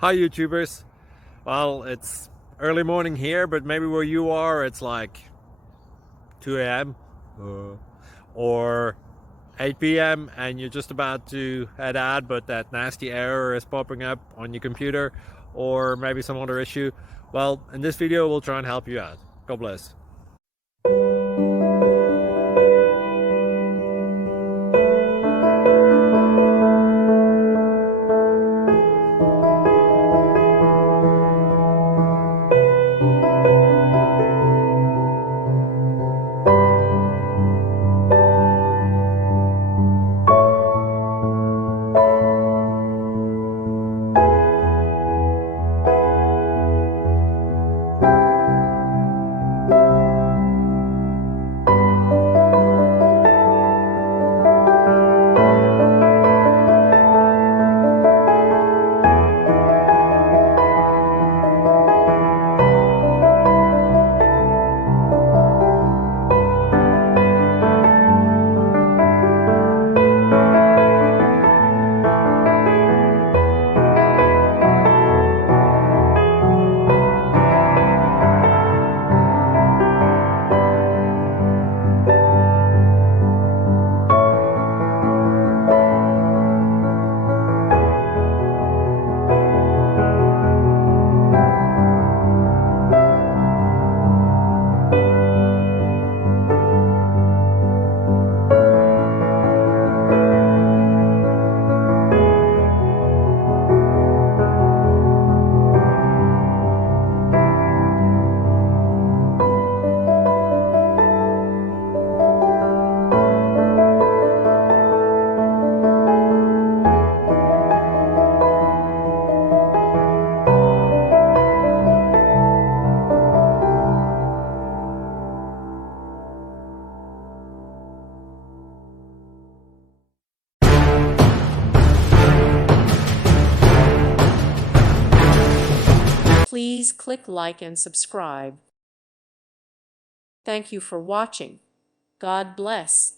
Hi YouTubers. Well, it's early morning here, but maybe where you are it's like 2 a.m. Or 8 p.m. and you're just about to head out, but that nasty error is popping up on your computer, or maybe some other issue. Well, in this video we'll try and help you out. God bless. Please click like and subscribe. Thank you for watching. God bless.